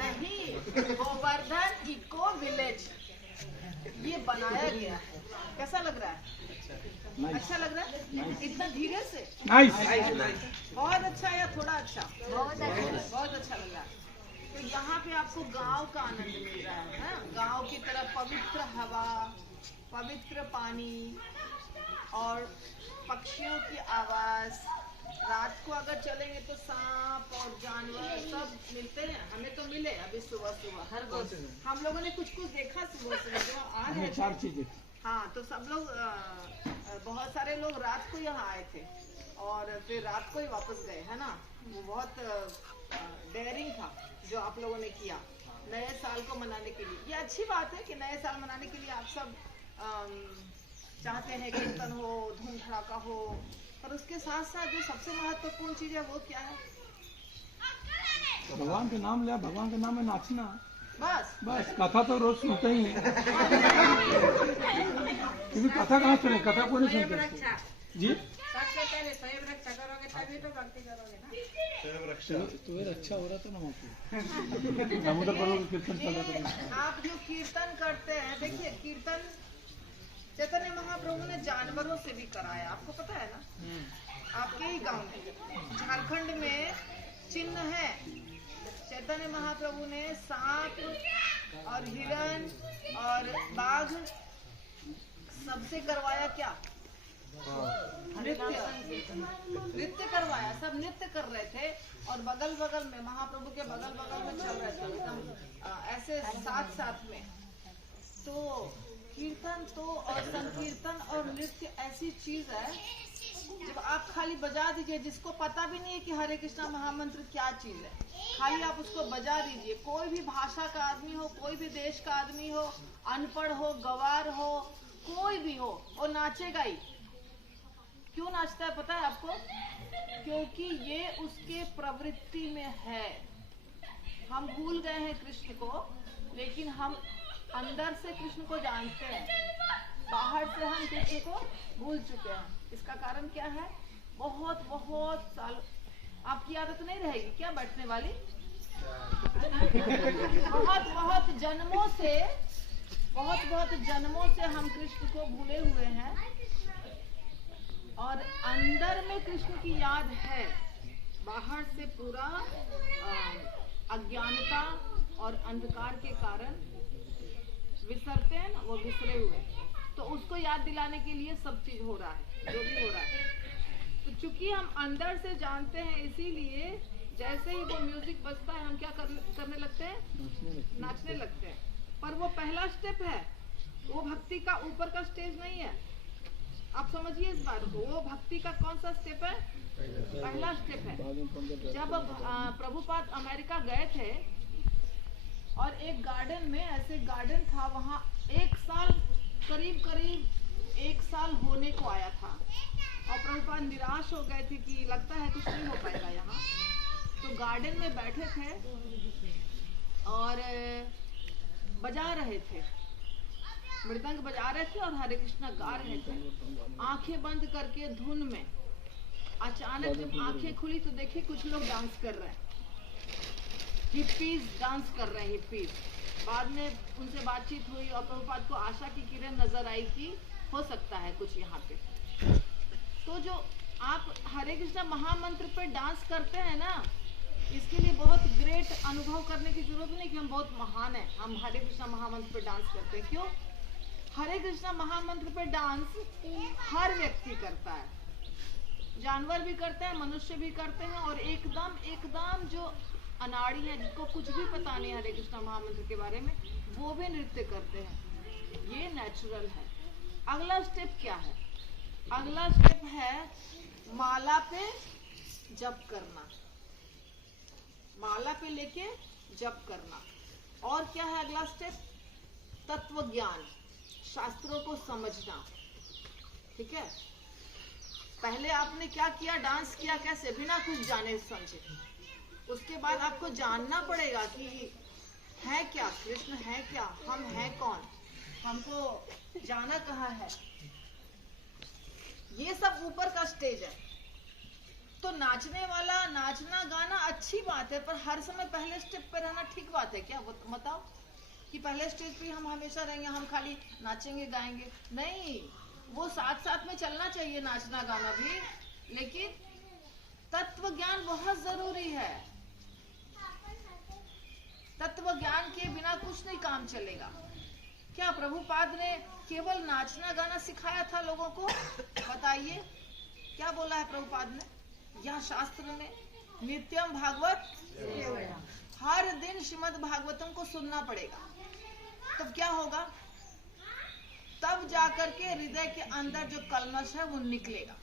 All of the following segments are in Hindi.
नहीं, गोवर्धन इको विलेज ये बनाया गया है। कैसा लग रहा है? अच्छा लग रहा है? इतना धीरे से बहुत अच्छा या थोड़ा अच्छा? बहुत अच्छा लग रहा है। तो यहाँ पे आपको गांव का आनंद मिल रहा है, गांव की तरफ पवित्र हवा, पवित्र पानी और पक्षियों की आवाज। रात को अगर चलेंगे तो सांप और जानवर सब मिलते हैं। हमें तो मिले अभी सुबह हर रोज हम लोगों ने कुछ देखा सुबह जो आ रहे थे। 4 चीजें। हाँ, तो सब लोग बहुत सारे लोग रात को यहाँ आए थे और फिर रात को ही वापस गए, है ना। वो बहुत डेयरिंग था जो आप लोगों ने किया नए साल को मनाने के लिए। ये अच्छी बात है कि नए साल मनाने के लिए आप सब चाहते हैं कीर्तन हो, धूम धड़ाका हो, पर उसके साथ साथ जो सबसे महत्वपूर्ण चीज है वो क्या है? भगवान के नाम लिया, भगवान के नाम में नाचना। बस कथा तो रोज सुनते ही हैं। क्योंकि कथा कहाँ सुने, कथा को नहीं सुनते जी। तो अच्छा हो रहा था ना दामोदर प्रभु कीर्तन चल रहा था। आप जो कीर्तन करते हैं, देखिए कीर्तन चैतन्य महाप्रभु ने जानवरों से भी कराया, आपको पता है ना। आपके ही गांव में झारखंड में चिन्ह है, चैतन्य महाप्रभु ने सांप और हिरण और बाघ सबसे करवाया क्या? नृत्य करवाया। सब नृत्य कर रहे थे और बगल बगल में महाप्रभु के बगल बगल में चल रहे थे एकदम ऐसे साथ में। तो कीर्तन तो और संकीर्तन और नृत्य ऐसी चीज है, जब आप खाली बजा दीजिए, जिसको पता भी नहीं है कि हरे कृष्णा महामंत्र क्या चीज है, खाली आप उसको बजा दीजिए। कोई भी भाषा का आदमी हो, कोई भी देश का आदमी हो, अनपढ़ हो, गवार हो, कोई भी हो, वो नाचेगा ही। क्यों नाचता है पता है आपको? क्योंकि ये उसके प्रवृत्ति में है। हम भूल गए हैं कृष्ण को, लेकिन हम अंदर से कृष्ण को जानते हैं, बाहर से हम कृष्ण को भूल चुके हैं। इसका कारण क्या है? बहुत साल आपकी आदत नहीं रहेगी क्या बैठने वाली? बहुत जन्मों से हम कृष्ण को भूले हुए हैं और अंदर में कृष्ण की याद है, बाहर से पूरा अज्ञानता और अंधकार के कारण विसरते हैं ना, वो विसरे हुए। तो उसको याद दिलाने के लिए सब चीज हो रहा है, जो भी हो रहा है। तो चूंकि हम अंदर से जानते हैं, इसीलिए जैसे ही वो म्यूजिक बजता है हम क्या करने लगते हैं? नाचने लगते हैं। पर वो पहला स्टेप है, वो भक्ति का ऊपर का स्टेज नहीं है। आप समझिए इस बात को। वो भक्ति का कौन सा स्टेप है? पहला स्टेप है। जब प्रभुपाद अमेरिका गए थे और एक गार्डन में, ऐसे गार्डन था वहाँ, एक साल करीब 1 साल होने को आया था और प्रभुपाद निराश हो गए थे कि लगता है कुछ नहीं हो पाएगा यहाँ। तो गार्डन में बैठे थे और बजा रहे थे, मृदंग बजा रहे थे और हरे कृष्णा गा रहे थे, आंखें बंद करके धुन में। अचानक जब आंखें खुली तो देखिए कुछ लोग डांस कर रहे हैं, हिप्पीज डांस कर रहे हैं, हिप्पीज। बाद में उनसे बातचीत हुई और प्रभुपाद को आशा की किरण नजर आई कि हो सकता है कुछ यहाँ पे। तो जो आप हरे कृष्णा महामंत्र पे डांस करते हैं ना, इसके लिए बहुत ग्रेट अनुभव करने की जरूरत नहीं कि हम बहुत महान हैं, हम हरे कृष्णा महामंत्र पे डांस करते हैं। क्यों? हरे कृष्णा महामंत्र पे डांस हर व्यक्ति करता है, जानवर भी करते हैं, मनुष्य भी करते हैं, और एकदम जो अनाड़ी है, जिसको कुछ भी पता नहीं हरे कृष्णा महामंत्र के बारे में, वो भी नृत्य करते हैं। ये नेचुरल है। अगला स्टेप क्या है? अगला स्टेप है माला पे जप करना, माला पे लेके जप करना। और क्या है अगला स्टेप? तत्व ज्ञान, शास्त्रों को समझना। ठीक है, पहले आपने क्या किया? डांस किया कैसे? बिना कुछ जाने समझे। उसके बाद आपको जानना पड़ेगा कि है क्या, कृष्ण है क्या, हम हैं कौन, हमको जाना कहाँ है। ये सब ऊपर का स्टेज है। तो नाचने वाला नाचना गाना अच्छी बात है, पर हर समय पहले स्टेप पे रहना ठीक बात है क्या? बताओ कि पहले स्टेज पे हम हमेशा रहेंगे, हम खाली नाचेंगे गाएंगे? नहीं, वो साथ साथ में चलना चाहिए नाचना गाना भी, लेकिन तत्व ज्ञान बहुत जरूरी है। तत्व ज्ञान के बिना कुछ नहीं काम चलेगा। क्या प्रभुपाद ने केवल नाचना गाना सिखाया था लोगों को? बताइए क्या बोला है प्रभुपाद ने? यह शास्त्र में नित्यम भागवत, हर दिन श्रीमद् भागवतम को सुनना पड़ेगा। तब क्या होगा? तब जाकर के हृदय के अंदर जो कल्मश है वो निकलेगा।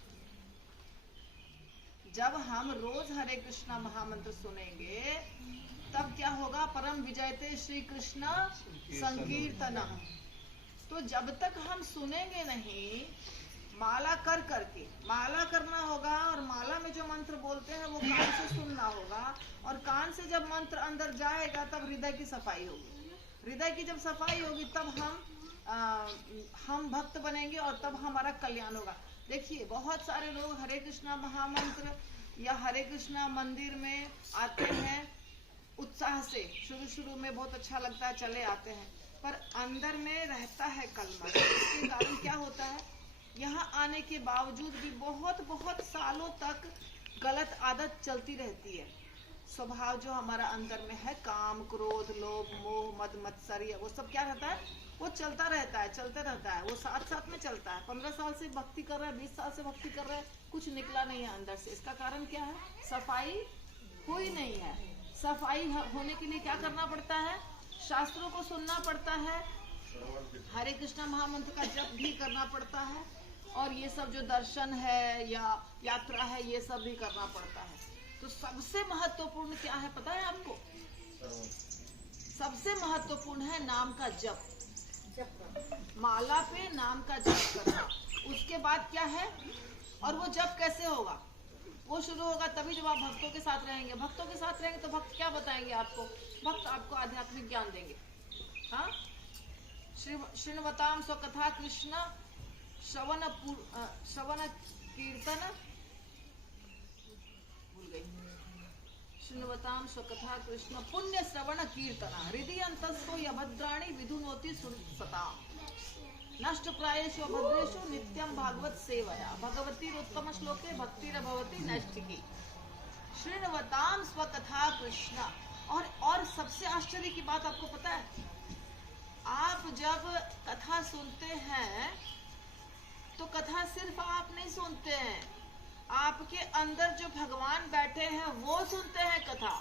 जब हम रोज हरे कृष्णा महामंत्र सुनेंगे तब क्या होगा? परम विजयते श्री कृष्ण संकीर्तनम। तो जब तक हम सुनेंगे नहीं, माला कर करके माला करना होगा, और माला में जो मंत्र बोलते हैं वो कान से सुनना होगा, और कान से जब मंत्र अंदर जाएगा तब हृदय की सफाई होगी। हृदय की जब सफाई होगी तब हम भक्त बनेंगे और तब हमारा कल्याण होगा। देखिए बहुत सारे लोग हरे कृष्णा महामंत्र या हरे कृष्णा मंदिर में आते हैं उत्साह से, शुरू में बहुत अच्छा लगता है, चले आते हैं, पर अंदर में रहता है कलमश। इसके कारण क्या होता है? यहाँ आने के बावजूद भी बहुत सालों तक गलत आदत चलती रहती है। स्वभाव जो हमारा अंदर में है, काम, क्रोध, लोभ, मोह, मद, मत्सर्य, वो सब क्या रहता है? वो चलता रहता है, चलते रहता है, वो साथ में चलता है। 15 साल से भक्ति कर रहा है, 20 साल से भक्ति कर रहा है, कुछ निकला नहीं है अंदर से। इसका कारण क्या है? सफाई हुई नहीं है। सफाई होने के लिए क्या करना पड़ता है? शास्त्रों को सुनना पड़ता है, हरे कृष्णा महामंत्र का जप भी करना पड़ता है, और ये सब जो दर्शन है या यात्रा है ये सब भी करना पड़ता है। तो सबसे महत्वपूर्ण क्या है पता है आपको? सबसे महत्वपूर्ण है नाम का जप, माला पे नाम का जप करना। उसके बाद क्या है? और वो जप कैसे होगा? वो शुरू होगा तभी जब आप भक्तों के साथ रहेंगे। भक्तों के साथ रहेंगे तो भक्त क्या बताएंगे आपको? भक्त आपको आध्यात्मिक ज्ञान देंगे। हाँ, श्रृण्वताम स्वकथा कृष्ण श्रवण कीर्तन, भूल गई, श्रृण्वताम स्वकथा कृष्ण पुण्य श्रवण कीर्तन हृदय अंतस्को यभद्राणि विधुनोति सुसताम नष्ट प्रायेषु अभद्रेषु नित्यम भागवत सेवया भगवती उत्तम श्लोके भक्तिरभवति नैष्ठिकी। श्रृण्वताम स्वकथा कृष्ण। और सबसे आश्चर्य की बात आपको पता है? आप जब कथा सुनते हैं तो कथा सिर्फ आप नहीं सुनते हैं, आपके अंदर जो भगवान बैठे हैं वो सुनते हैं कथा।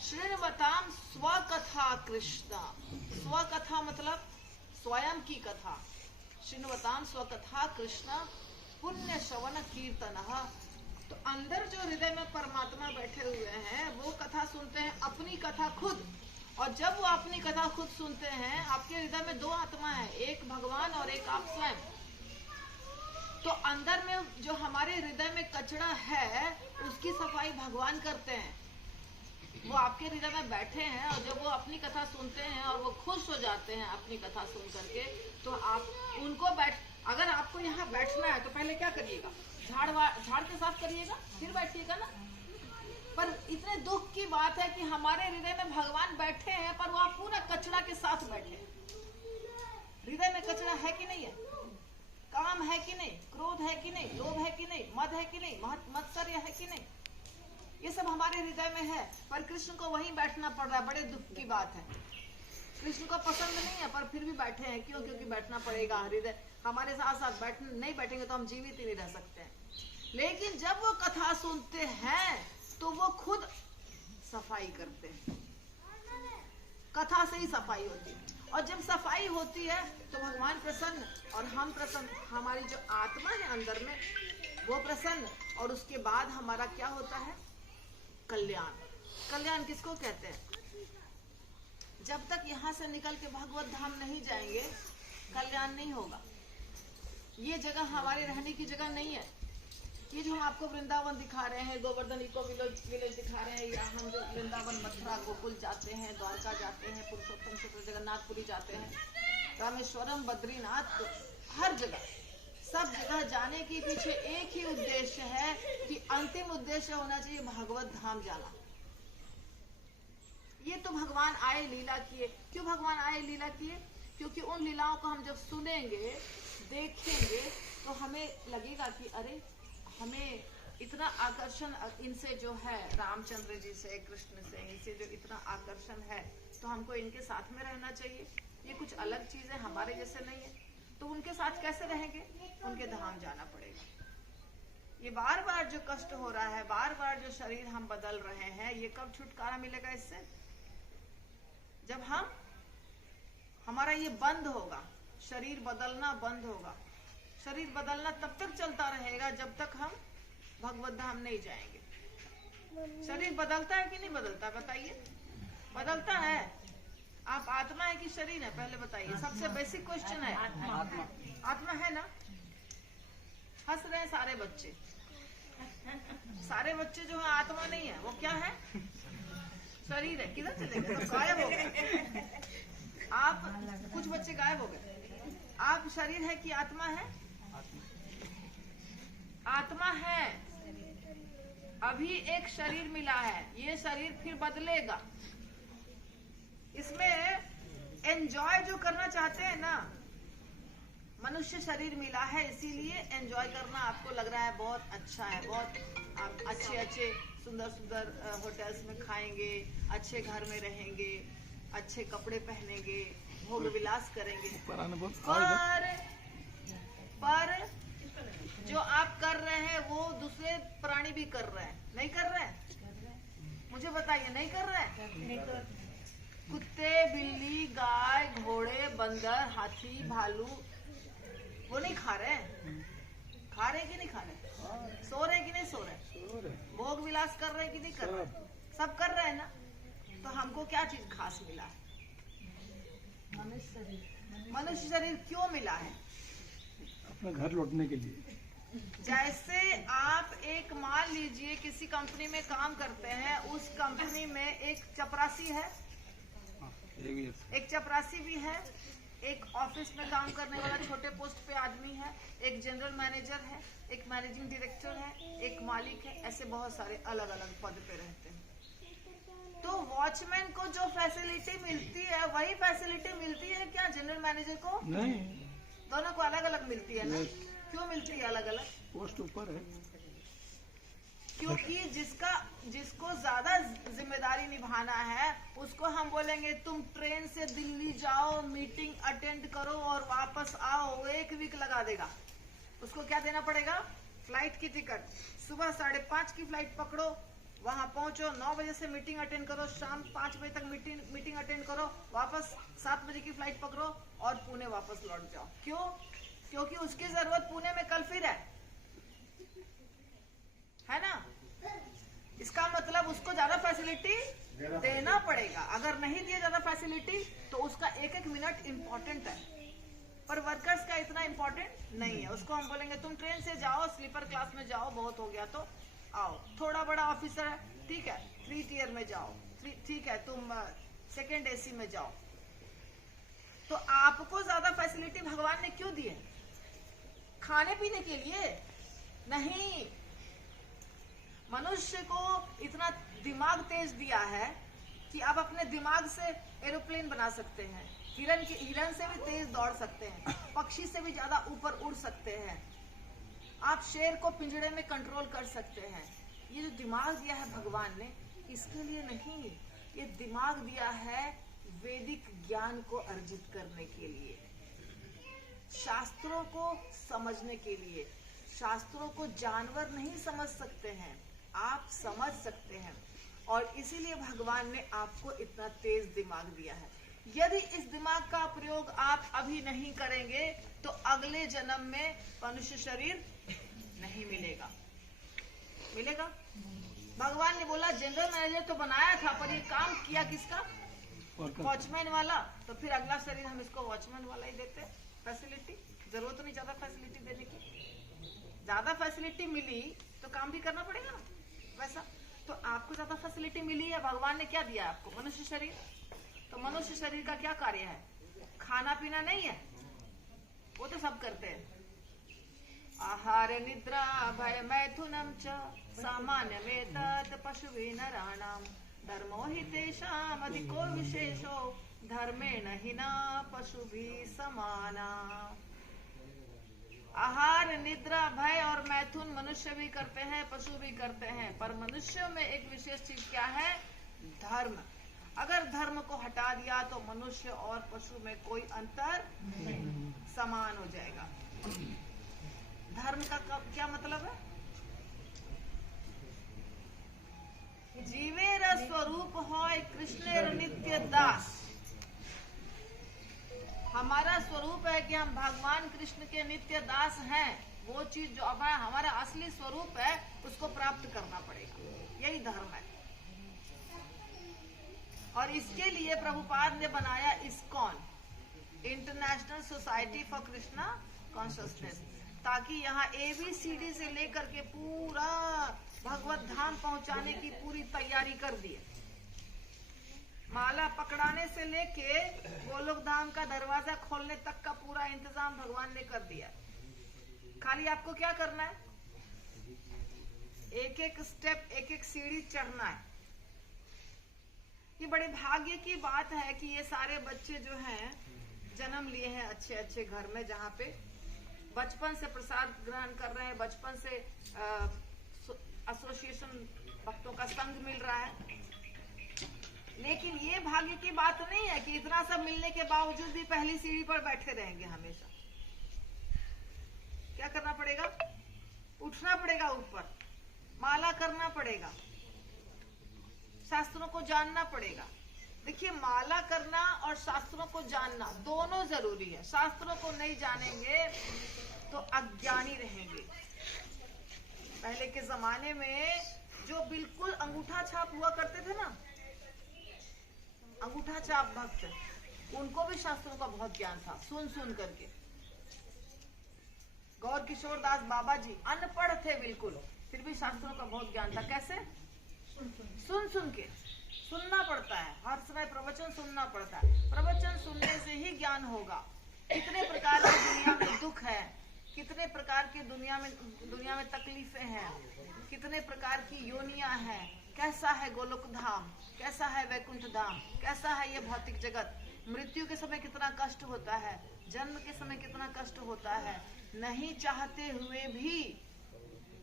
श्रृण्वताम स्वकथा कृष्ण। स्वकथा मतलब स्वयं की कथा। श्रृण्वताम स्वकथा कृष्ण पुण्य श्रवण कीर्तन। तो अंदर जो हृदय में परमात्मा बैठे हुए हैं वो कथा सुनते हैं, अपनी कथा खुद। और जब वो अपनी कथा खुद सुनते हैं, आपके हृदय में दो आत्मा है, एक भगवान और एक आप स्वयं। तो अंदर में जो हमारे हृदय में कचरा है उसकी सफाई भगवान करते हैं। वो आपके हृदय में बैठे हैं और जब वो अपनी कथा सुनते हैं और वो खुश हो जाते हैं अपनी कथा सुन करके, तो आप उनको अगर आपको यहाँ बैठना है तो पहले क्या करिएगा? झाड़ के साफ करिएगा, फिर बैठिएगा ना। पर इतने दुख की बात है कि हमारे हृदय में भगवान बैठे हैं पर वो आप पूरा कचरा के साथ बैठे हैं। हृदय में कचरा है कि नहीं है? काम है कि नहीं? क्रोध है कि नहीं? लोभ है कि नहीं? मद है कि नहीं? मत्सर्य है कि नहीं? ये सब हमारे हृदय में है, पर कृष्ण को वहीं बैठना पड़ रहा है। बड़े दुख की बात है। कृष्ण को पसंद नहीं है पर फिर भी बैठे हैं। क्यों? क्योंकि बैठना पड़ेगा। हृदय हमारे साथ साथ नहीं बैठेंगे तो हम जीवित ही नहीं रह सकते हैं। लेकिन जब वो कथा सुनते हैं तो वो खुद सफाई करते हैं। कथा से ही सफाई होती है, और जब सफाई होती है तो भगवान प्रसन्न और हम प्रसन्न, हमारी जो आत्मा है अंदर में वो प्रसन्न, और उसके बाद हमारा क्या होता है? कल्याण। कल्याण किसको कहते हैं? जब तक यहाँ से निकल के भगवत धाम नहीं जाएंगे कल्याण नहीं होगा। ये जगह हमारे रहने की जगह नहीं है। ये जो हम आपको वृंदावन दिखा रहे हैं, गोवर्धन इको विलेज दिखा रहे हैं, या हम जो वृंदावन मथुरा गोकुल जाते हैं, द्वारका जाते हैं, पुरुषोत्तम क्षेत्र जगन्नाथपुरी जाते हैं, रामेश्वरम, बद्रीनाथ, हर जगह सब जगह जाने के पीछे एक ही उद्देश्य है कि अंतिम उद्देश्य होना चाहिए भगवत धाम जाना। ये तो भगवान आए लीला किए। क्यों भगवान आए लीला किए? क्योंकि उन लीलाओं को हम जब सुनेंगे देखेंगे तो हमें लगेगा कि अरे हमें इतना आकर्षण इनसे जो है, रामचंद्र जी से, कृष्ण से, इनसे जो इतना आकर्षण है तो हमको इनके साथ में रहना चाहिए। ये कुछ अलग चीज है, हमारे जैसे नहीं है, तो उनके साथ कैसे रहेंगे? उनके धाम जाना पड़ेगा। ये बार बार जो कष्ट हो रहा है, बार बार जो शरीर हम बदल रहे हैं, ये कब छुटकारा मिलेगा इससे? जब हमारा ये बंद होगा, शरीर बदलना बंद होगा। शरीर बदलना तब तक चलता रहेगा जब तक हम भगवत धाम नहीं जाएंगे। शरीर बदलता है कि नहीं बदलता? बताइए। बदलता है। आप आत्मा है कि शरीर है? पहले बताइए। सबसे बेसिक क्वेश्चन है। आत्मा है ना? हंस रहे हैं सारे बच्चे। सारे बच्चे जो है आत्मा नहीं है, वो क्या है? शरीर है। किधर चले गए? तो गायब हो गए। आप कुछ बच्चे गायब हो गए। आप शरीर है कि आत्मा है? आत्मा है। अभी एक शरीर मिला है, ये शरीर फिर बदलेगा। इसमें एंजॉय जो करना चाहते हैं ना, मनुष्य शरीर मिला है इसीलिए एंजॉय करना आपको लग रहा है बहुत अच्छा है, बहुत आप अच्छे सुंदर सुंदर होटल्स में खाएंगे, अच्छे घर में रहेंगे, अच्छे कपड़े पहनेंगे, भोग विलास करेंगे। पर जो आप कर रहे हैं वो दूसरे प्राणी भी कर रहे हैं, नहीं कर रहे हैं? मुझे बताइए, नहीं कर रहे हैं? कुत्ते, बिल्ली, गाय, घोड़े, बंदर, हाथी, भालू, वो नहीं खा रहे हैं? खा रहे कि नहीं खा रहे? सो रहे कि नहीं सो रहे? भोग विलास कर रहे कि नहीं कर रहे? सब कर रहे हैं ना? तो हमको क्या चीज खास मिला है? मनुष्य शरीर क्यों मिला है? अपना घर लौटने के लिए। जैसे आप एक, मान लीजिए किसी कंपनी में काम करते हैं, उस कंपनी में एक चपरासी है, एक चपरासी भी है, एक ऑफिस में काम करने वाला छोटे पोस्ट पे आदमी है, एक जनरल मैनेजर है, एक मैनेजिंग डायरेक्टर है, एक मालिक है, ऐसे बहुत सारे अलग अलग पद पे रहते हैं। तो वॉचमैन को जो फैसिलिटी मिलती है वही फैसिलिटी मिलती है क्या जनरल मैनेजर को? नहीं, दोनों को अलग अलग मिलती है ना? क्यों मिलती है अलग अलग? पोस्ट ऊपर है। क्योंकि जिसको ज्यादा जिम्मेदारी निभाना है उसको हम बोलेंगे तुम ट्रेन से दिल्ली जाओ, मीटिंग अटेंड करो और वापस आओ, 1 वीक लगा देगा। उसको क्या देना पड़ेगा? फ्लाइट की टिकट। सुबह 5:30 की फ्लाइट पकड़ो, वहां पहुंचो, 9 बजे से मीटिंग अटेंड करो, शाम 5 बजे तक मीटिंग अटेंड करो, वापस 7 बजे की फ्लाइट पकड़ो और पुणे वापस लौट जाओ। क्यों? क्योंकि उसकी जरूरत पुणे में कल फिर है ना? इसका मतलब उसको ज्यादा फैसिलिटी देना पड़ेगा। अगर नहीं दिया ज्यादा फैसिलिटी तो उसका एक एक मिनट इम्पोर्टेंट है, पर वर्कर्स का इतना इम्पोर्टेंट नहीं है। उसको हम बोलेंगे तुम ट्रेन से जाओ, स्लीपर क्लास में जाओ, बहुत हो गया तो आओ। थोड़ा बड़ा ऑफिसर है, ठीक है 3 टियर में जाओ, ठीक है तुम 2nd AC में जाओ। तो आपको ज्यादा फैसिलिटी भगवान ने क्यों दी है? खाने पीने के लिए नहीं। मनुष्य को इतना दिमाग तेज दिया है कि आप अपने दिमाग से एरोप्लेन बना सकते हैं, हिरन से भी तेज दौड़ सकते हैं, पक्षी से भी ज्यादा ऊपर उड़ सकते हैं, आप शेर को पिंजरे में कंट्रोल कर सकते हैं। ये जो दिमाग दिया है भगवान ने, इसके लिए नहीं, ये दिमाग दिया है वैदिक ज्ञान को अर्जित करने के लिए, शास्त्रों को समझने के लिए। शास्त्रों को जानवर नहीं समझ सकते हैं, आप समझ सकते हैं, और इसीलिए भगवान ने आपको इतना तेज दिमाग दिया है। यदि इस दिमाग का प्रयोग आप अभी नहीं करेंगे तो अगले जन्म में मनुष्य शरीर नहीं मिलेगा। मिलेगा? भगवान ने बोला जनरल मैनेजर तो बनाया था, पर ये काम किया किसका? वॉचमैन वाला। तो फिर अगला शरीर हम इसको वॉचमैन वाला ही देते हैं। फैसिलिटी जरूरत नहीं ज्यादा फैसिलिटी देने की। ज्यादा फैसिलिटी मिली तो काम भी करना पड़ेगा ना वैसा। तो आपको ज्यादा फैसिलिटी मिली है, भगवान ने क्या दिया आपको? मनुष्य शरीर। तो मनुष्य शरीर का क्या कार्य है? खाना पीना नहीं है, वो तो सब करते हैं। आहार निद्रा भय मैथुनम च सामान्यमेतत् पशुभिः नराणां धर्मो हि तेषाम् अधिको विशेषो धर्मेण हिना पशुभिः समाना। आहार निद्रा भय और मैथुन मनुष्य भी करते हैं, पशु भी करते हैं, पर मनुष्य में एक विशेष चीज क्या है? धर्म। अगर धर्म को हटा दिया तो मनुष्य और पशु में कोई अंतर नहीं, समान हो जाएगा। धर्म का क्या मतलब है? जीवेर स्वरूप होय कृष्णेर नित्य दास। हमारा स्वरूप है कि हम भगवान कृष्ण के नित्य दास हैं। वो चीज जो अब हमारा असली स्वरूप है उसको प्राप्त करना पड़ेगा, यही धर्म है। और इसके लिए प्रभुपाद ने बनाया ISKCON, international society for Krishna consciousness, ताकि यहाँ ABCD से लेकर के पूरा भगवत धाम पहुंचाने की पूरी तैयारी कर दी। माला पकड़ाने से लेके गोलोक धाम का दरवाजा खोलने तक का पूरा इंतजाम भगवान ने कर दिया। खाली आपको क्या करना है? एक एक स्टेप, एक एक सीढ़ी चढ़ना है। ये बड़े भाग्य की बात है कि ये सारे बच्चे जो हैं जन्म लिए हैं अच्छे अच्छे घर में, जहाँ पे बचपन से प्रसाद ग्रहण कर रहे हैं, बचपन से एसोसिएशन भक्तों का संग मिल रहा है। लेकिन ये भाग्य की बात नहीं है कि इतना सब मिलने के बावजूद भी पहली सीढ़ी पर बैठे रहेंगे हमेशा। क्या करना पड़ेगा? उठना पड़ेगा ऊपर, माला करना पड़ेगा, शास्त्रों को जानना पड़ेगा। देखिए, माला करना और शास्त्रों को जानना दोनों जरूरी है। शास्त्रों को नहीं जानेंगे तो अज्ञानी रहेंगे। पहले के जमाने में जो बिल्कुल अंगूठा छाप हुआ करते थे ना, अंगूठा छाप भक्त, उनको भी शास्त्रों का बहुत ज्ञान था, सुन सुन करके। गौर किशोर दास बाबा जी अनपढ़ थे बिल्कुल, फिर भी शास्त्रों का बहुत ज्ञान था। कैसे? सुन सुन के। सुनना पड़ता है, हर समय प्रवचन सुनना पड़ता है। प्रवचन सुनने से ही ज्ञान होगा। कितने प्रकार की दुनिया में दुख है, कितने प्रकार की दुनिया में तकलीफें हैं, कितने प्रकार की योनियां हैं, कैसा है गोलोक धाम, कैसा है वैकुंठ धाम, कैसा है ये भौतिक जगत। मृत्यु के समय कितना कष्ट होता है, जन्म के समय कितना कष्ट होता है। नहीं चाहते हुए भी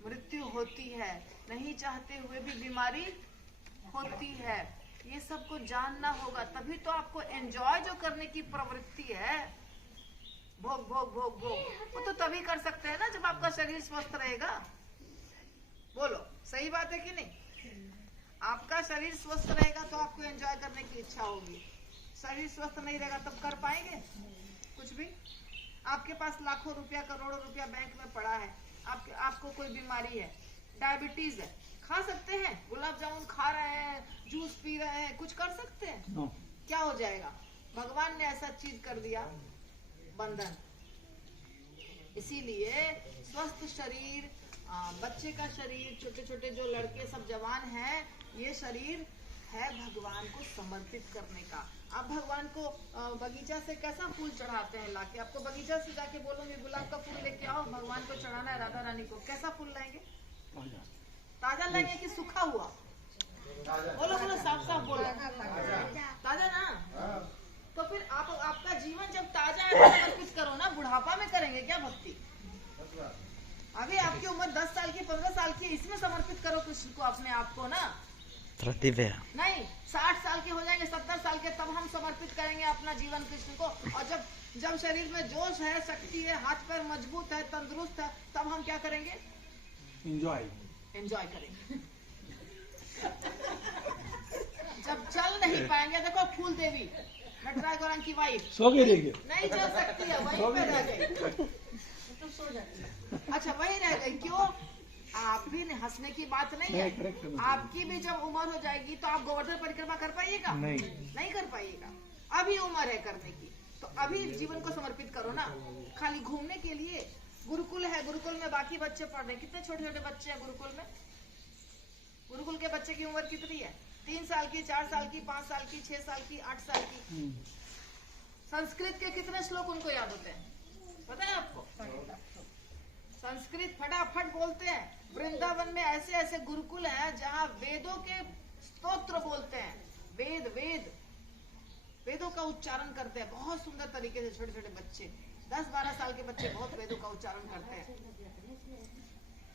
मृत्यु होती है, नहीं चाहते हुए भी बीमारी होती है। ये सबको जानना होगा, तभी तो आपको एंजॉय जो करने की प्रवृत्ति है, भोग भोग भोग भोग, वो तो तभी कर सकते हैं ना जब आपका शरीर स्वस्थ रहेगा। बोलो, सही बात है कि नहीं? आपका शरीर स्वस्थ रहेगा तो आपको एंजॉय करने की इच्छा होगी। शरीर स्वस्थ नहीं रहेगा तब कर पाएंगे कुछ भी? आपके पास लाखों रुपया, करोड़ों रुपया बैंक में पड़ा है, आपको कोई बीमारी है, डायबिटीज है, खा सकते हैं, गुलाब जामुन खा रहे हैं, जूस पी रहे हैं, कुछ कर सकते हैं? No. क्या हो जाएगा? भगवान ने ऐसा चीज कर दिया, बंधन। इसीलिए स्वस्थ शरीर, बच्चे का शरीर, छोटे छोटे जो लड़के सब जवान हैं, ये शरीर है भगवान को समर्पित करने का। आप भगवान को बगीचा से कैसा फूल चढ़ाते हैं लाके? आपको बगीचा से जाके बोलोगे गुलाब का फूल लेके आओ, भगवान को चढ़ाना है राधा रानी को, कैसा फूल लाएंगे? ताजा लाएंगे कि सूखा हुआ? बोलो बोलो, साफ साफ बोलो। ताजा ना? तो फिर आपका जीवन जब ताजा है समर्पित करो ना। बुढ़ापा में करेंगे क्या भक्ति? अभी आपकी उम्र 10 साल की, 15 साल की, इसमें समर्पित करो कृष्ण को, अपने आप को ना। नहीं, 60 साल के हो जाएंगे, 70 साल के, तब हम समर्पित करेंगे अपना जीवन कृष्ण को। और जब शरीर में जोश है, शक्ति है, हाथ पैर मजबूत है, तंदुरुस्त है, तब हम क्या करेंगे? एंजॉय करेंगे। जब चल नहीं पाएंगे, देखो फूल देवी नटराज गौरांग की वाइफ सो गई, देखिए नहीं चल सकती है, वहीं पे रह गई, तो सो जाती। अच्छा, वहीं रह गई, क्यों? आप भी हंसने की बात नहीं है। आपकी भी जब उम्र हो जाएगी तो आप गोवर्धन परिक्रमा कर पाइएगा? नहीं कर पाइएगा। अभी उम्र है करने की, तो अभी जीवन को समर्पित करो ना। खाली घूमने के लिए गुरुकुल है, गुरुकुल में बाकी बच्चे पढ़ रहे हैं, कितने छोटे छोटे बच्चे हैं गुरुकुल में। गुरुकुल के बच्चे की उम्र कितनी है? 3 साल की, 4 साल की, 5 साल की, 6 साल की, 8 साल की। संस्कृत के कितने श्लोक उनको याद होते हैं, पता है आपको? संस्कृत फटाफट बोलते हैं। वृंदावन में ऐसे ऐसे गुरुकुल हैं जहाँ वेदों के स्तोत्र बोलते हैं। वेदों का उच्चारण करते हैं बहुत सुंदर तरीके से। छोटे छोटे बच्चे 10-12 साल के बच्चे बहुत वेदों का उच्चारण करते हैं।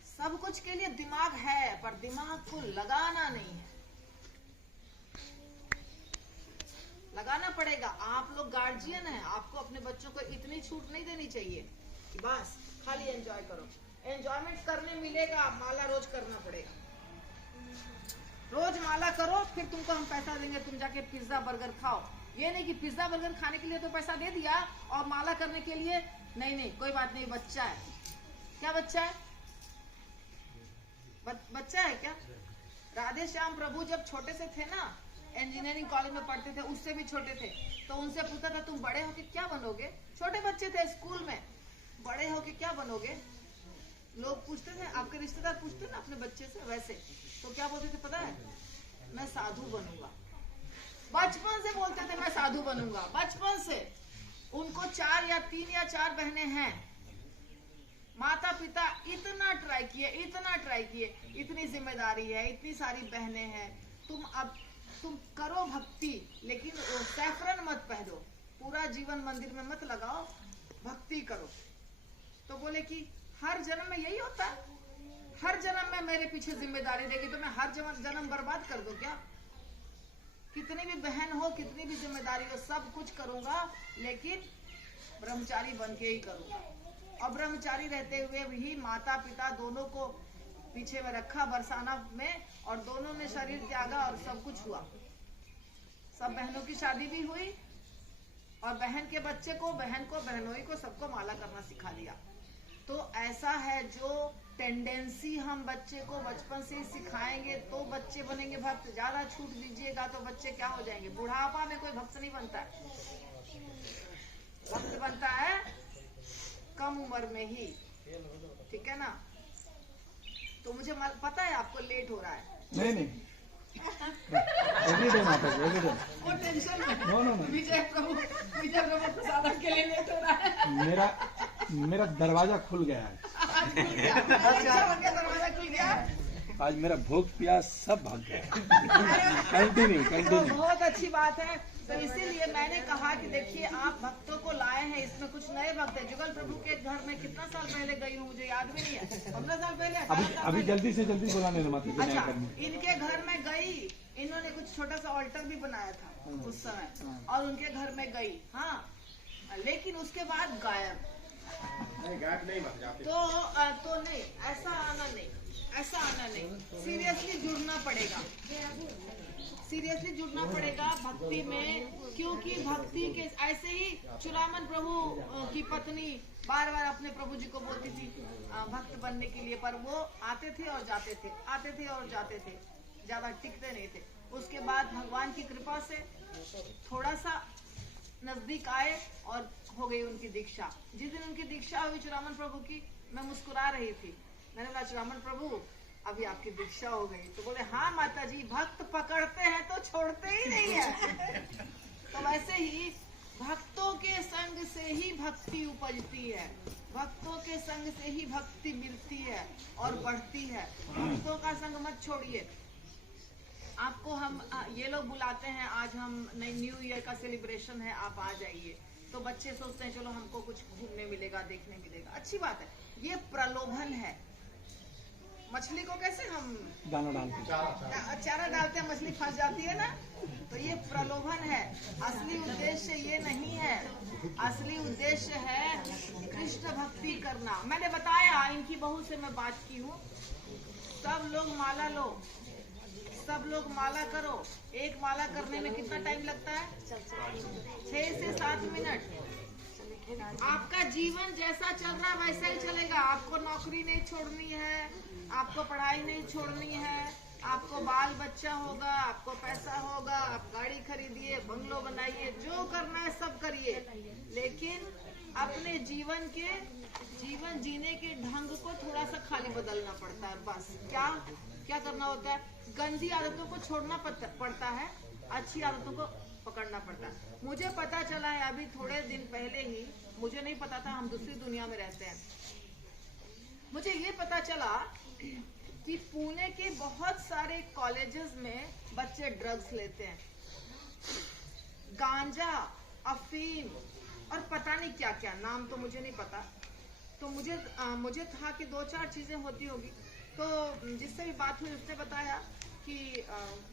सब कुछ के लिए दिमाग है, पर दिमाग को लगाना नहीं है। लगाना पड़ेगा। आप लोग गार्जियन हैं, आपको अपने बच्चों को इतनी छूट नहीं देनी चाहिए कि बस खाली एंजॉय करो। एंजॉयमेंट करने मिलेगा, माला रोज करना पड़ेगा। रोज माला करो, फिर तुमको हम पैसा देंगे, तुम जाके पिज्जा बर्गर खाओ। ये नहीं कि पिज्जा बर्गर खाने के लिए तो पैसा दे दिया और माला करने के लिए नहीं, कोई बात नहीं, बच्चा है। क्या बच्चा है? बच्चा है क्या? राधे श्याम प्रभु जब छोटे से थे ना, इंजीनियरिंग कॉलेज में पढ़ते थे, उससे भी छोटे थे, तो उनसे पूछा था तुम बड़े होके क्या बनोगे? छोटे बच्चे थे स्कूल में, बड़े होके क्या बनोगे? लोग पूछते थे, आपके रिश्तेदार पूछते ना अपने बच्चे से, वैसे तो क्या बोलते थे पता है? मैं साधु बनूंगा। बचपन से बोलते थे मैं साधु बनूंगा, बचपन से। उनको 3 या 4 बहनें हैं। माता पिता इतना ट्राई किए, इतनी जिम्मेदारी है, इतनी सारी बहनें हैं, तुम करो भक्ति, लेकिन सैफरन मत पहनो, पूरा जीवन मंदिर में मत लगाओ, भक्ति करो। तो बोले कि हर जन्म में यही होता है? हर जन्म में मेरे पीछे जिम्मेदारी देगी तो मैं हर जन्म बर्बाद कर दूं क्या? कितनी भी बहन हो, कितनी भी जिम्मेदारी हो, सब कुछ करूंगा, लेकिन ब्रह्मचारी बन के ही करूंगा। और ब्रह्मचारी रहते हुए भी माता पिता दोनों को पीछे में रखा बरसाना में, और दोनों ने शरीर त्यागा और सब कुछ हुआ। सब बहनों की शादी भी हुई, और बहन के बच्चे को, बहन को, बहनोई को, सबको माला करना सिखा दिया। तो ऐसा है, जो टेंडेंसी हम बच्चे को बचपन से ही सिखाएंगे तो बच्चे बनेंगे भक्त। ज्यादा छूट दीजिएगा तो बच्चे क्या हो जाएंगे? बुढ़ापा में कोई भक्त नहीं बनता है। भक्त बनता है कम उम्र में ही, ठीक है ना? तो मुझे पता है आपको लेट हो रहा है। नहीं एवरीडे माता जी, एवरीडे। वो टेंशन में नो विजय प्रभु प्रसाद के लिए लेट हो रहा है। मेरा दरवाजा खुल गया है। दरवाजा खुल गया। आज मेरा भूख प्यास सब भाग गया। कंटिन्यू। बहुत अच्छी बात है। तो इसीलिए मैंने कहा कि देखिए, आप भक्तों को लाए हैं, इसमें कुछ नए भक्त हैं। जुगल प्रभु के घर में कितना साल पहले गई हूँ, मुझे याद भी नहीं है, 15 साल पहले। अभी जल्दी से जल्दी बुलाने माता जी। अच्छा, इनके घर में गई, इन्होंने कुछ छोटा सा ऑल्टर भी बनाया था उस समय, और उनके घर में गई, हाँ, लेकिन उसके बाद गायब। तो नहीं, ऐसा आना नहीं। सीरियसली जुड़ना पड़ेगा भक्ति में, क्योंकि भक्ति के ऐसे ही चुरामन प्रभु की पत्नी बार बार अपने प्रभु जी को बोलती थी भक्त बनने के लिए, पर वो आते थे और जाते थे, ज्यादा टिकते नहीं थे। उसके बाद भगवान की कृपा से थोड़ा सा नजदीक आए और हो गई उनकी दीक्षा। जिस दिन उनकी दीक्षा हुई चुरामन प्रभु की, मैं मुस्कुरा रही थी। मैंने कहा चुरामन प्रभु अभी आपकी दीक्षा हो गई? तो बोले हाँ माता जी, भक्त पकड़ते हैं तो छोड़ते ही नहीं है। तो वैसे ही भक्तों के संग से ही भक्ति उपजती है, भक्तों के संग से ही भक्ति मिलती है और बढ़ती है। भक्तों का संग मत छोड़िए। आपको हम ये लोग बुलाते हैं, आज हम न्यू ईयर का सेलिब्रेशन है, आप आ जाइए। तो बच्चे सोचते हैं चलो हमको कुछ घूमने मिलेगा, देखने मिलेगा, अच्छी बात है। ये प्रलोभन है। मछली को कैसे हम दाना डालते, चारा डालते हैं, मछली फंस जाती है ना, तो ये प्रलोभन है। असली उद्देश्य ये नहीं है। असली उद्देश्य है कृष्ण भक्ति करना। मैंने बताया, इनकी बहू से मैं बात की हूँ। सब लोग माला लो, सब लोग माला करो। एक माला करने में कितना टाइम लगता है? 6 से 7 मिनट। आपका जीवन जैसा चल रहा है वैसा ही चलेगा। आपको नौकरी नहीं छोड़नी है, आपको पढ़ाई नहीं छोड़नी है, आपको बाल बच्चा होगा, आपको पैसा होगा, आप गाड़ी खरीदिए, बंगलो बनाइए, जो करना है सब करिए, लेकिन अपने जीवन जीने के ढंग को थोड़ा सा खाली बदलना पड़ता है। बस क्या करना होता है? गंदी आदतों को छोड़ना पड़ता है, अच्छी आदतों को पकड़ना पड़ता है। मुझे पता चला है अभी थोड़े दिन पहले ही, मुझे नहीं पता था, हम दूसरी दुनिया में रहते हैं। मुझे ये पता चला कि पुणे के बहुत सारे कॉलेजेस में बच्चे ड्रग्स लेते हैं, गांजा, अफीम और पता नहीं क्या क्या, नाम तो मुझे नहीं पता। तो मुझे था कि 2-4 चीजें होती होगी। तो जिससे भी बात हुई उसने बताया कि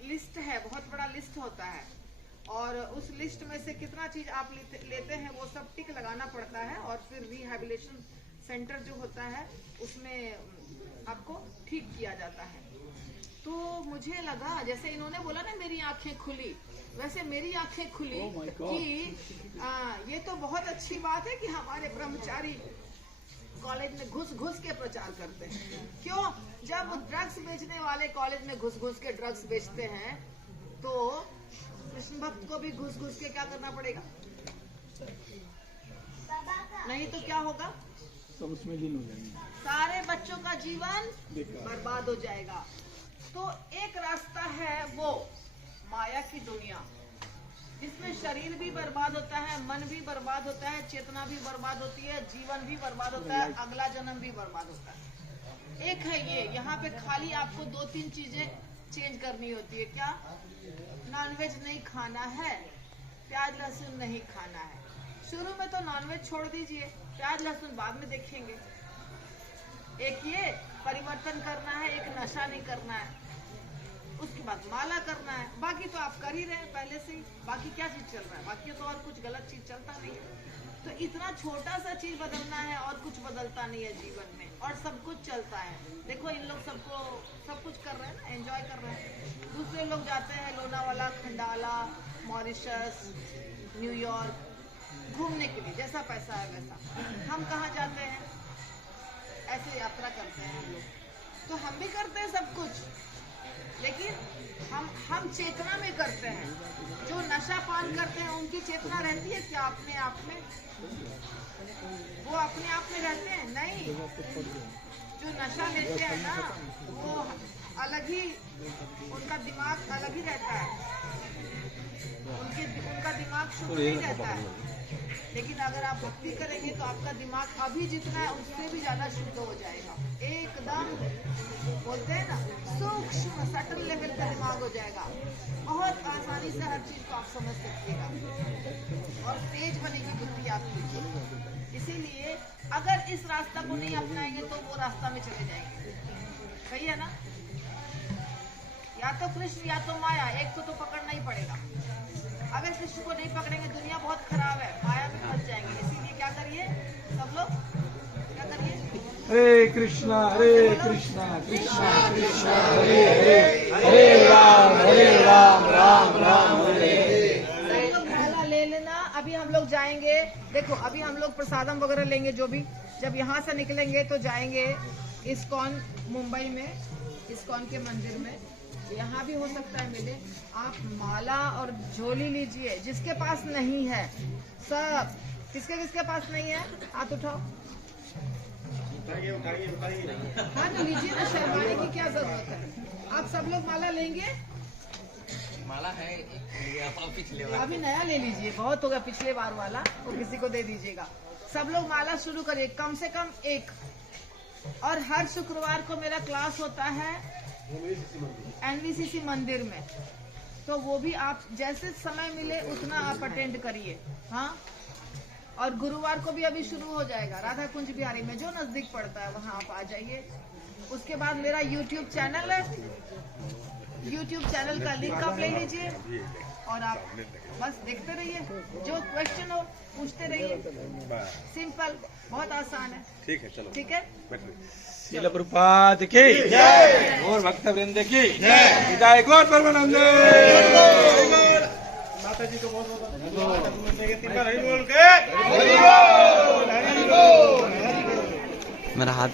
लिस्ट है, बहुत बड़ा लिस्ट होता है, और उस लिस्ट में से कितना चीज आप लेते हैं वो सब टिक लगाना पड़ता है, और फिर रिहैबिलिटेशन सेंटर जो होता है उसमें आपको ठीक किया जाता है। तो मुझे लगा, जैसे इन्होंने बोला ना मेरी आंखें खुली, वैसे मेरी आंखें खुली कि ये तो बहुत अच्छी बात है कि हमारे ब्रह्मचारी कॉलेज में घुस घुस के प्रचार करते हैं। क्यों? जब ड्रग्स बेचने वाले कॉलेज में घुस घुस के ड्रग्स बेचते हैं तो कृष्ण भक्त को भी घुस घुस के क्या करना पड़ेगा? नहीं तो क्या होगा? सब उसमें लीन हो जाएंगे, सारे बच्चों का जीवन बर्बाद हो जाएगा। तो एक रास्ता है वो माया की दुनिया, जिसमें शरीर भी बर्बाद होता है, मन भी बर्बाद होता है, चेतना भी बर्बाद होती है, जीवन भी बर्बाद होता है, अगला जन्म भी बर्बाद होता है। एक है ये, यहाँ पे खाली आपको 2-3 चीजें चेंज करनी होती है। क्या? नॉनवेज नहीं खाना है, प्याज लहसुन नहीं खाना है। शुरू में तो नॉनवेज छोड़ दीजिए, प्याज लहसुन बाद में देखेंगे। एक ये परिवर्तन करना है, एक नशा नहीं करना है, उसके बाद माला करना है। बाकी तो आप कर ही रहे हैं पहले से ही, बाकी क्या चीज चल रहा है? बाकी तो और कुछ गलत चीज चलता नहीं है। तो इतना छोटा सा चीज बदलना है और कुछ बदलता नहीं है जीवन में, और सब कुछ चलता है। देखो इन लोग सब कुछ कर रहे हैं ना, एंजॉय कर रहे हैं। दूसरे लोग जाते हैं लोनावाला, खंडाला, मॉरिशस, न्यूयॉर्क घूमने के लिए, जैसा पैसा है वैसा। हम कहाँ जाते हैं? ऐसे यात्रा करते हैं हम लोग। तो हम भी करते हैं सब कुछ, लेकिन हम चेतना में करते हैं। जो नशा पान करते हैं उनकी चेतना रहती है क्या अपने आप में? वो अपने आप में रहते हैं? नहीं। जो नशा लेते हैं ना वो अलग ही, उनका दिमाग अलग ही रहता है, उनका दिमाग शुद्ध नहीं रहता है। लेकिन अगर आप भक्ति करेंगे तो आपका दिमाग अभी जितना है उससे भी ज्यादा शुद्ध हो जाएगा। एकदम बोलते हैं ना सूक्ष्म सटल लेवल का दिमाग हो जाएगा। बहुत आसानी से हर चीज को आप समझ सकिएगा और तेज बनेगी बुद्धि आपकी। इसीलिए अगर इस रास्ता को नहीं अपनाएंगे तो वो रास्ता में चले जाएंगे। सही है ना? या तो कृष्ण या तो माया, एक को तो पकड़ना ही पड़ेगा। अगर कृष्ण को नहीं पकड़ेंगे दुनिया बहुत खराब है, माया में फंस जाएंगे। इसीलिए क्या करिए सब लोग, क्या करिए? हरे कृष्णा कृष्णा कृष्णा हरे हरे, हरे राम राम राम हरे हरे। सब लोग माला ले लेना। अभी हम लोग जाएंगे, देखो अभी हम लोग प्रसादम वगैरह लेंगे जो भी। जब यहाँ से निकलेंगे तो जाएंगे इस्कॉन मुंबई में, इस्कॉन के मंदिर में। यहाँ भी हो सकता है मिले। आप माला और झोली लीजिए, जिसके पास नहीं है सब। किसके पास नहीं है हाथ उठाओ। हाँ तो लीजिए ना, शर्माने की क्या जरूरत है? आप सब लोग माला लेंगे? माला है पिछले बार, अभी नया ले लीजिए, बहुत होगा पिछले बार वाला, वो किसी को दे दीजिएगा। सब लोग माला शुरू करिए, कम से कम एक। और हर शुक्रवार को मेरा क्लास होता है NVCC मंदिर में, तो वो भी आप जैसे समय मिले उतना आप अटेंड करिए। हाँ, और गुरुवार को भी अभी शुरू हो जाएगा राधा कुंज बिहारी में, जो नजदीक पड़ता है वहाँ आप आ जाइए। उसके बाद मेरा YouTube चैनल है, YouTube चैनल का लिंक आप ले लीजिए और आप बस देखते रहिए। जो क्वेश्चन हो पूछते रहिए, सिंपल, बहुत आसान है। ठीक है, चलो ठीक है। श्रील प्रभुपाद की जय, और भक्त वृंद की जय, विदाई गौर परमानंद। माता जी को बहुत बहुत मेरा हाथ